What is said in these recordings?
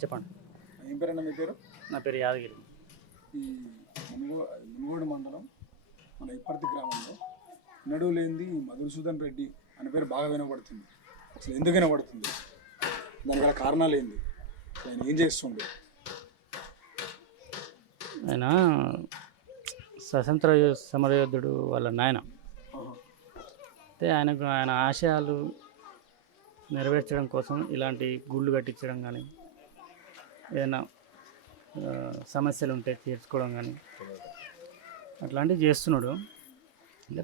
చెప్పండి. ఏం పేరన్నా మీ పేరు? నా పేరు యాదగిరి. ఈ మునుగో మునుగోడు మండలం మన ఇప్పటి గ్రామంలో నడువు లేనిది మధుసూదన్ రెడ్డి అనే పేరు బాగా వినబడుతుంది. అసలు ఎందుకు వినబడుతుంది? దానికి గల కారణాలు ఏంది? ఆయన ఏం చేస్తుండే? ఆయన స్వతంత్ర సమరయోధుడు వాళ్ళ నాయన. అయితే ఆయనకు ఆయన ఆశయాలు నెరవేర్చడం కోసం ఇలాంటి గుళ్ళు కట్టించడం కానీ ఏదైనా సమస్యలు ఉంటే తీర్చుకోవడం కానీ అట్లాంటివి చేస్తున్నాడు. అంటే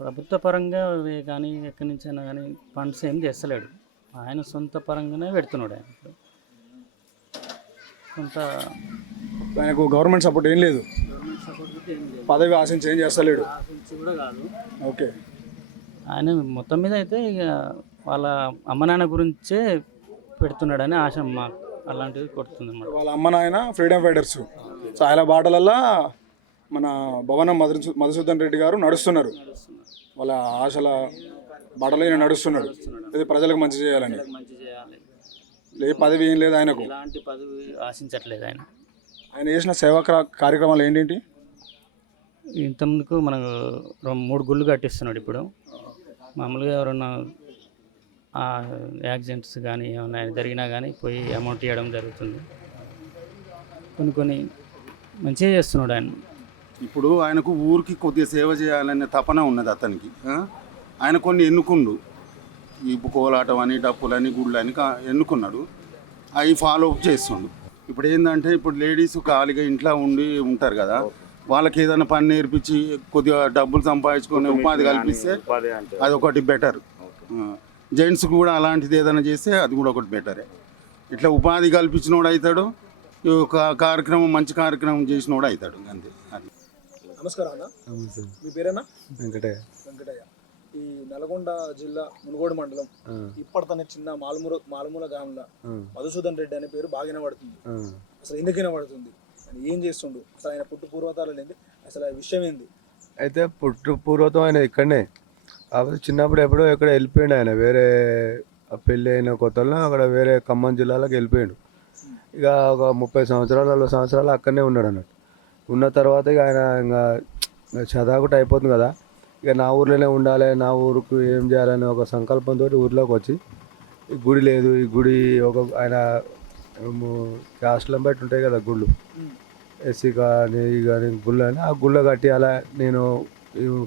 ప్రభుత్వ పరంగా కానీ ఎక్కడి నుంచైనా కానీ ఫండ్స్ ఏం చేస్తలేడు. ఆయన సొంత పరంగానే పెడుతున్నాడు ఆయన. కొంత ఆయనకు గవర్నమెంట్ సపోర్ట్ ఏం లేదు. పదవి ఆశించి ఏం చేస్తలేడు. కూడా కాదు. ఓకే. ఆయన మొత్తం మీద అయితే ఇక వాళ్ళ అమ్మ నాన్న గురించే పెడుతున్నాడని ఆశ మా అలాంటివి కొడుతుంది వాళ్ళ అమ్మ నాయన ఫ్రీడమ్ ఫైటర్స్. సో ఆయన బాటలల్లో మన భవనం మధు మధుసూదన్ రెడ్డి గారు నడుస్తున్నారు. వాళ్ళ ఆశల బాటలో ఈయన నడుస్తున్నాడు. ఇది ప్రజలకు మంచి చేయాలని. ఏ పదవి ఏం లేదు ఆయనకు. ఎలాంటి పదవి ఆశించట్లేదు ఆయన. ఆయన చేసిన సేవా క్రా- కార్యక్రమాలు ఏంటి ఇంతకుముందుకు మనకు మూడు గుళ్ళు కట్టిస్తున్నాడు ఇప్పుడు. మామూలుగా ఎవరన్నా యాక్సిడెంట్స్ కానీ ఏమైనా జరిగినా కానీ పోయి అమౌంట్ ఇవ్వడం జరుగుతుంది. కొన్ని కొన్ని మంచిగా చేస్తున్నాడు ఆయన. ఇప్పుడు ఆయనకు ఊరికి కొద్దిగా సేవ చేయాలనే తపన ఉన్నది అతనికి? ఆయన కొన్ని ఎన్నుకుండు. ఈ కోలాటం అని డప్పులని గుళ్ళని ఎన్నుకున్నాడు. అవి ఫాలో అప్ చేస్తుండు. ఇప్పుడు ఏంటంటే ఇప్పుడు లేడీస్ ఖాళీగా ఇంట్లో ఉండి ఉంటారు కదా వాళ్ళకి ఏదైనా పని నేర్పించి కొద్దిగా డబ్బులు సంపాదించుకొని ఉపాధి కల్పిస్తే అది ఒకటి బెటర్ జెంట్స్ కూడా అలాంటిది ఏదైనా చేస్తే అది కూడా ఒకటి బెటరే ఇట్లా ఉపాధి కల్పించినోడు అవుతాడు ఈ ఒక కార్యక్రమం మంచి కార్యక్రమం చేసినోడు అవుతాడు అంతే. అది నమస్కారం అన్న. మీ పేరేనా? వెంకటయ్య. వెంకటయ్య. ఈ నల్గొండ జిల్లా మునుగోడు మండలం ఇప్పటితనే చిన్న మాలుమూల మాలుమూల గ్రామంలో మధుసూదన్ రెడ్డి అనే పేరు బాగా వినబడుతుంది అసలు ఎందుకు వినబడుతుంది ఏం చేస్తుండు? అసలు ఆయన పుట్టు పూర్వతాలు ఏంది? అసలు ఆ విషయం ఏంది? అయితే పుట్టు పూర్వతం ఆయన ఇక్కడనే. కాకపోతే చిన్నప్పుడు ఎప్పుడో ఎక్కడ వెళ్ళిపోయాడు ఆయన. వేరే పెళ్ళి అయిన కొత్తలో అక్కడ వేరే ఖమ్మం జిల్లాలోకి వెళ్ళిపోయాడు. ఇక ఒక ముప్పై సంవత్సరాలు నలభై సంవత్సరాలు అక్కడనే ఉన్నాడు అన్నట్టు. ఉన్న తర్వాత ఇక ఆయన ఇంకా చదాకుట అయిపోతుంది కదా. ఇక నా ఊర్లోనే ఉండాలి నా ఊరుకు ఏం చేయాలని ఒక సంకల్పంతో ఊర్లోకి వచ్చి ఈ గుడి లేదు ఈ గుడి ఒక ఆయన క్యాస్ట్లను బట్టి ఉంటాయి కదా గుళ్ళు. ఎస్సీ కానీ కానీ గుళ్ళు అని ఆ గుళ్ళో కట్టియాలా నేను ఈ-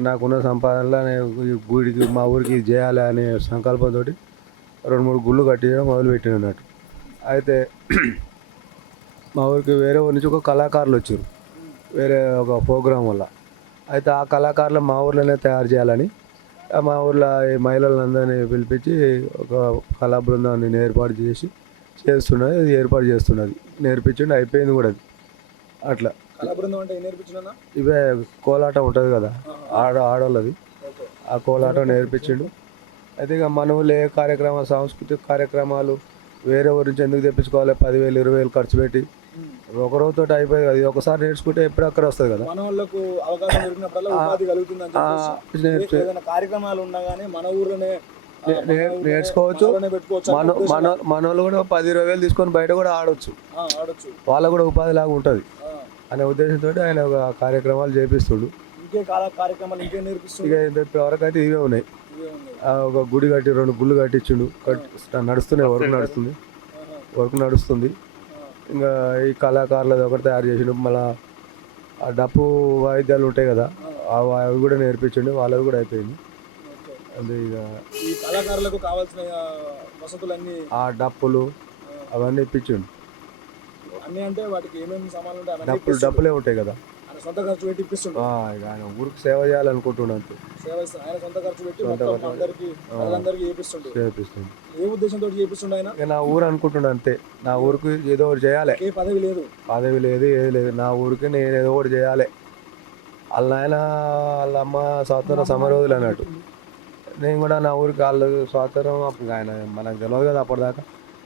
నాకున్న సంపాదనలో నేను గుడికి మా ఊరికి ఇది చేయాలి అనే సంకల్పంతో రెండు మూడు గుళ్ళు కట్టించడం మొదలుపెట్టాను అన్నట్టు. అయితే మా ఊరికి వేరే ఊరి నుంచి ఒక కళాకారులు వచ్చారు. వేరే ఒక ప్రోగ్రాం వల్ల. అయితే ఆ కళాకారులు మా ఊర్లోనే తయారు చేయాలని మా ఊర్లో ఈ మహిళలందరినీ పిలిపించి ఒక కళా బృందాన్ని ఏర్పాటు చేసి చేస్తున్నది అది ఏర్పాటు చేస్తున్నది. నేర్పించండి అయిపోయింది కూడా అది. అట్లా. అంటే నేర్పించిన ఇవే కోలాటం ఉంటుంది కదా ఆడ ఆడోళ్ళది. ఆ కోలాటం నేర్పించిండు. అయితే ఇక మన ఊళ్ళో ఏ కార్యక్రమాలు సాంస్కృతిక కార్యక్రమాలు వేరే ఊరి నుంచి ఎందుకు తెప్పించుకోవాలి? పదివేలు ఇరవై వేలు ఖర్చు పెట్టి. ఒక రోజుతో అయిపోయింది కదా ఒకసారి నేర్చుకుంటే ఎప్పుడు అక్కడ వస్తుంది కదా. మన వాళ్ళకు అవకాశం దొరికినప్పుడల్లా ఉపాధి కలుగుతుంది కార్యక్రమాలు ఉన్నా కానీ మన ఊర్లోనే నేర్చుకోవచ్చు. మన మన. మన మనోళ్ళు కూడా పది ఇరవై వేలు తీసుకొని బయట కూడా ఆడొచ్చు. వాళ్ళకు కూడా ఉపాధి లాగా ఉంటుంది. అనే ఉద్దేశంతో ఆయన ఒక కార్యక్రమాలు చేపిస్తుడు. ఇంకే కాల కార్యక్రమాలు ఇంకే నేర్పిస్తుంది ఇక ఇప్పటివరకు అయితే ఇవే ఉన్నాయి. ఒక గుడి కట్టి రెండు గుళ్ళు కట్టించిండు. కట్- నడుస్తున్నాయి వర్క్ నడుస్తుంది. వర్క్ నడుస్తుంది. ఇంకా ఈ కళాకారులది ఒకటి తయారు చేసిండు. మళ్ళా ఆ డప్పు వాయిద్యాలు ఉంటాయి కదా అవి కూడా నేర్పించండి. వాళ్ళవి కూడా అయిపోయింది. అంతే ఇక ఈ కళాకారులకు కావాల్సిన వసతులన్నీ? ఆ డప్పులు అవన్నీ ఇప్పించండు. అన్ని అంటే వాటికి ఏమేమి సామాన్లు ఉంటాయి ఇప్పిస్తుండు. డప్పులే ఉంటాయి కదా. ఆయన సొంత ఖర్చు పెట్టి ఇప్పిస్తుండు. ఆయన ఊరికి సేవ చేయాలనుకుంటున్నాడు అంతే. సేవ ఆయన సొంత ఖర్చు పెట్టి మొత్తం. అందరికి అందరికి చేపిస్తుండు. చేపిస్తుంది ఏ ఉద్దేశంతో చేపిస్తుండు ఆయన? నా ఊరు అనుకుంటున్నా అంతే. నా ఊరికి ఏదో ఒకటి చేయాలి. ఏ పదవి లేదు. పదవి లేదు ఏది లేదు. నా ఊరికి నేను ఏదో ఒకటి చేయాలి. వాళ్ళ నాయన వాళ్ళ అమ్మ స్వాతంత్ర సమరోధులు అన్నట్టు. నేను కూడా నా ఊరికి వాళ్ళు స్వాతంత్రం అప్పుడు ఆయన మనకు తెలియదు కదా అప్పటిదాకా.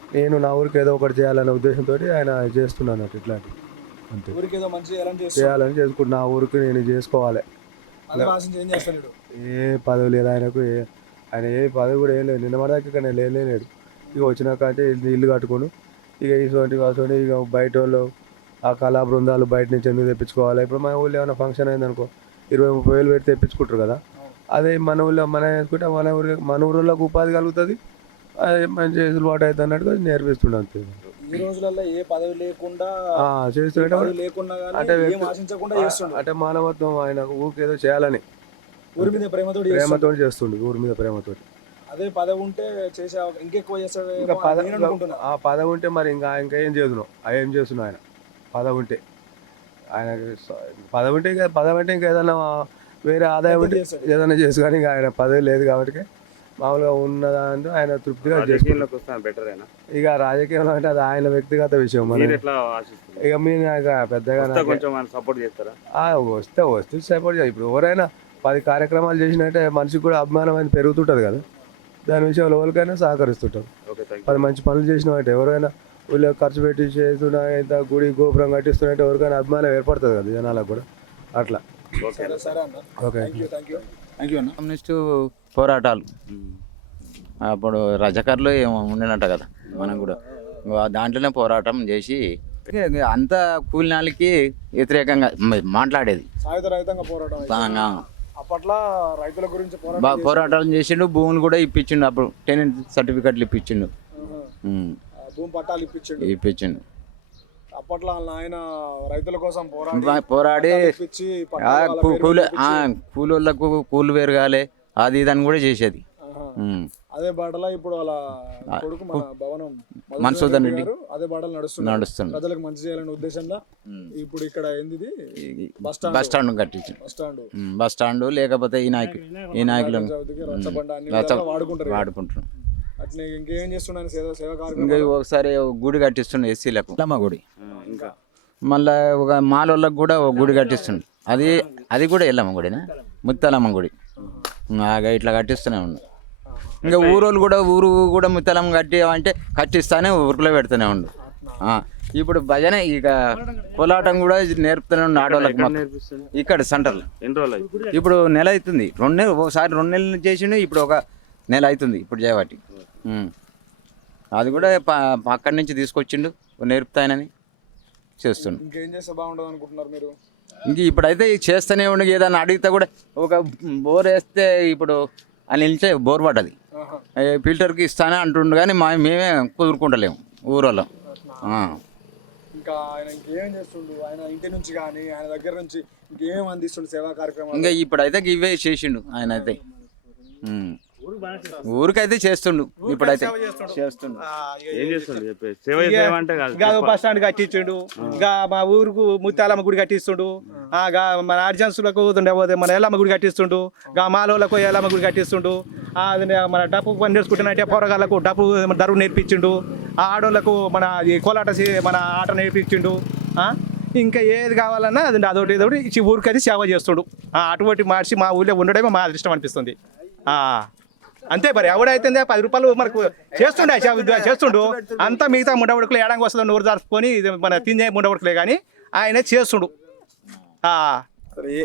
నేను నా ఊరికి ఏదో ఒకటి చేయాలనే ఉద్దేశంతో ఆయన చేస్తున్నాను అన్నట్టు ఇట్లాంటి అంతే. ఊరికి ఏదో మంచి చేయాలని చేసుకుంటున్నా. నా ఊరికి నేను చేసుకోవాలి. ఆశించి ఏం చేస్తాడు ఏ పదవి లేదు ఆయనకు ఏ ఆయన ఏ పదవి కూడా ఏం లేదు. నిన్న మన దగ్గర నేను లేనేలేడు ఇక వచ్చినాక అంటే ఇల్లు- ఇల్లు కట్టుకోను ఇక ఇటువంటి అటువంటి ఇక బయట వాళ్ళు ఆ కళా బృందాలు బయట నుంచి ఎందుకు తెప్పించుకోవాలి? ఇప్పుడు మన ఊళ్ళో ఏమైనా ఫంక్షన్ అయిందనుకో ఇరవై ముప్పై వేలు పెట్టి తెప్పించుకుంటారు కదా. అదే మన ఊళ్ళో మన వేసుకుంటే మన ఊరి మన ఊళ్ళోకి ఉపాధి కలుగుతుంది. మంచి వెసులుబాటు అవుతుంది అన్నట్టుగా నేర్పిస్తుండే అంతే. ఈ రోజులలో ఏ పదవి లేకుండా పదవి లేకుండా అంటే చేస్తుండు. అంటే మానవత్వం ఆయన ఊరికి ఏదో చేయాలని. ఊరి మీద ప్రేమతో ప్రేమతో చేస్తుండు ఊరి మీద ప్రేమతో అదే పదవి ఉంటే చేసే ఇంకెక్కువ చేస్తాడు ఇంకా పదవి ఆ పదవి ఉంటే మరి ఇంకా ఇంకా ఏం చేస్తున్నావు? ఆ ఏం చేస్తున్నావు ఆయన? పదవి ఉంటే. ఆయన పదవి ఉంటే ఇంకా పదవి అంటే ఇంకా ఏదైనా వేరే ఆదాయం ఉంటే చేస్తాడు. ఏదైనా చేసు కానీ ఇంకా ఆయన పదవి లేదు కాబట్టి మామూలుగా ఉన్నదాంతో ఆయన తృప్తిగా ఇక రాజకీయంలో అంటే అది ఆయన వ్యక్తిగత విషయం మన మీరు ఇక మీరు నాకు పెద్దగా కొంచెం సపోర్ట్ చేస్తారా? ఆ, వస్తే వస్తే సపోర్ట్ చేయాలి ఇప్పుడు ఎవరైనా పది కార్యక్రమాలు చేసినట్టే మనిషికి కూడా అభిమానం అనేది పెరుగుతుంటుంది కదా. దాని విషయంలో ఎవరికైనా థ్యాంక్ పది మంచి పనులు చేసినట్టు ఎవరైనా వీళ్ళు ఖర్చు పెట్టి చేస్తున్నా ఇంత గుడి గోపురం కట్టిస్తున్నట్టు ఎవరికైనా అభిమానం ఏర్పడుతుంది కదా జనాలకు కూడా. అట్లా. ఓకే థ్యాంక్ యూ అన్న. కమ్యూనిస్టు పోరాటాలు. అప్పుడు రజకర్లు ఏమో ఉండినట్ట కదా మనం కూడా. దాంట్లోనే పోరాటం చేసి అంత కూలినాలకి వ్యతిరేకంగా మాట్లాడేది. పోరాటం అప్పట్లో రైతుల గురించి పోరాటాలు చేసిండు భూములు కూడా ఇప్పించిండు అప్పుడు. టెనెంట్ సర్టిఫికెట్లు భూమి పట్టాలు ఇప్పించిండు. ఇప్పించిండు. అప్పట్లో ఆయన రైతుల కోసం పోరాడి పోరాడి కూలి కూలోళ్ళకు కూలి పెరగాలి అది ఇది అని కూడా చేసేది. అదే బాటలో ఇప్పుడు కొడుకు మన భవనం మధుసూదన్ రెడ్డి అదే బాటలు నడుస్తున్నారు. నడుస్తుంది ప్రజలకు మంచి చేయాలనే ఉద్దేశంలో ఇప్పుడు ఇక్కడ ఏంది? Bus stand. బస్ స్టాండ్ కట్టించిండు బస్ స్టాండ్. బస్ స్టాండ్ లేకపోతే ఈ నాయకులు ఈ నాయకులు వాడుకుంటారు కదా. వాడుకుంటున్నాం అట్లే ఇంకేం చేస్తున్నాను సేవ సేవ ఇంకా కార్యక్రమం ఒకసారి ఒక గుడి కట్టిస్తుండే ఎస్సీలకు లమ్మ గుడి. ఇంకా. మళ్ళా ఒక మాలోళ్ళకి కూడా ఒక గుడి కట్టిస్తుండు. అది అది కూడా ఎల్లమ్మ గుడినా? ముత్తాలమ్మ గుడి. ఆగా ఇట్లా కట్టిస్తూనే ఉండు. ఇంకా ఊరోళ్ళు కూడా ఊరు కూడా ముత్తాలమ్మ కట్టి అంటే కట్టిస్తానే ఊరిలో పెడుతూనే ఉండు. ఇప్పుడు భజన ఇక కోలాటం కూడా నేర్పుతూనే ఉండు ఆడవాళ్ళకి మొత్తం. నేర్పిస్తుంది ఇక్కడ సెంటర్లో. ఎన్ని రోజులు అయింది? ఇప్పుడు నెల అవుతుంది. రెండు నెలలు ఒకసారి రెండు నెలలు చేసిండు ఇప్పుడు ఒక నెల అవుతుంది. ఇప్పుడు చేయబట్టి ఉమ్. అది కూడా అక్కడి నుంచి తీసుకొచ్చిండు నేర్పుతాయనని చేస్తుండు. ఇంకేం చేస్తే బాగుండదు అనుకుంటున్నారు మీరు? ఇంక ఇప్పుడైతే చేస్తూనే ఉండి ఏదైనా అడిగితే కూడా ఒక బోర్ వేస్తే ఇప్పుడు అని నిలిచే బోర్ పడ్డది. ఫిల్టర్కి ఇస్తానే అంటుండు కానీ మా మేమే కుదురుకుంటలేము ఊరోళ్ళం. ఆ. ఇంకా ఆయన ఇంకేం చేస్తుండు? ఆయన ఇంటి నుంచి కానీ ఆయన దగ్గర నుంచి ఇంకేం అందిస్తుండు సేవా కార్యక్రమాలు? ఇంకా ఇప్పుడైతే ఇవే చేసిండు ఆయన అయితే. ఊరికైతే చేస్తుండు ఇప్పుడైతే. చేస్తుండు. ఏం చేస్తుంది చెప్పే సేవ సేవ అంటే కాదు ఇంకా బస్ స్టాండ్ కట్టించుండు. ఇంకా మా ఊరుకు ముత్యాలమ్మ గుడి కట్టిస్తుండు. ఆ, గా మన అర్జెన్సులకు ఉండబోతే మన ఎల్లమ్మ గుడి కట్టిస్తుండు. గా మాలోళ్ళకు ఎల్లమ్మ గుడి కట్టిస్తుండు. ఆ, అది మన డప్పు పని నేర్చుకుంటున్నట్టే పోరగాళ్ళకు డప్పు దరువు నేర్పించిండు. ఆ ఆడోళ్ళకు మన ఈ కోలాట మన ఆట నేర్పించిండు. ఆ, ఇంకా ఏది కావాలన్నా అది అదొకటి ఇదొకటి. ఊరికైతే సేవ చేస్తుండు. ఆ, అటువంటి మార్చి మా ఊళ్ళో ఉండడమే మా అదృష్టం అనిపిస్తుంది. ఆ, అంతే మరి ఎవడైతే పది రూపాయలు మనకు చేస్తుండే ఆ సేవ చేస్తుండు. అంతా మిగతా ముండవడుకులు ఏడంగా వస్తుందో నోరు దాచుకొని ఇది మన తినే ముండవడుకులే కానీ ఆయన చేస్తుండు.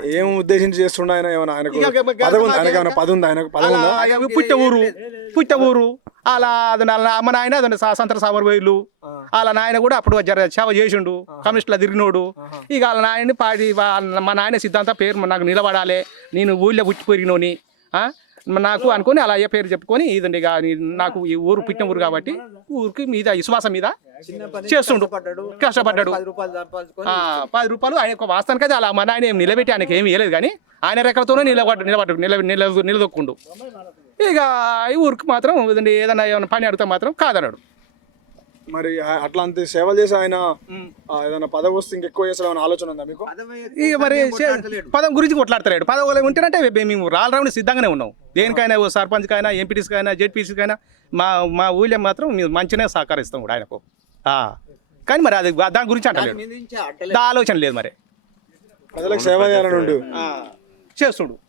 ఏ- ఉద్దేశించి చేస్తుండ ఆయన? ఏమైనా ఆయనకు ఉంది పుట్ట ఊరు పుట్ట ఊరు. అలా అది నా అమ్మ నాయన అతను సంతర సామర్ వైలు. వాళ్ళ నాయన కూడా అప్పుడు జర సేవ చేసిండు కమ్యూనిస్టులో తిరిగినోడు. ఇక వాళ్ళ నాయన్ని పాడి మా నాయన సిద్ధాంత పేరు నాకు నిలబడాలి. నేను ఊళ్ళో పుట్టి పెరిగినోని ఆ? నాకు అనుకొని అలా అయ్యే పేరు చెప్పుకొని ఇదండి ఇక నాకు ఈ ఊరు పుట్టిన ఊరు కాబట్టి ఊరికి మీద విశ్వాసం మీద చేస్తుండు. కష్టపడ్డాడు. పది రూపాయలు ఆయన ఒక వాస్తవానికి అయితే అలా మన ఆయన ఏం నిలబెట్టి ఆయనకి ఏమి ఇవ్వలేదు కానీ ఆయన రెక్కలతోనే నిలబడ్డ నిలబడ్డు నిల నిల నిలదొక్కుండు. ఇక ఈ ఊరికి మాత్రం ఇదండి ఏదైనా ఏమైనా పని అడిగితే మాత్రం కాదన్నాడు. మరి ఆ- అట్లాంటి సేవ చేసి ఆయన ఆ, ఏదైనా పదవి వస్తే ఇంకెక్కువ చేస్తాడని ఆలోచన ఉందా మీకు? ఇక మరి చే- పదం గురించి కొట్లాడతలేడు. పదవులు ఉంటేనంటే మేము రాళ్ళరావుని సిద్ధంగానే ఉన్నాం. దేనికైనా ఓ సర్పంచ్కైనా ఎంపీటీస్కైనా జెడ్పీసీకైనా మా మా ఊళ్ళో మాత్రం మేము మంచిగానే సహకరిస్తాం కూడా ఆయనకు. ఆ. కానీ మరి అది దాని గురించి అంటలేడు. ఆలోచన లేదు మరి. ప్రజలకు సేవ చేయాలని ఉండు. ఆ, చేస్తుడు.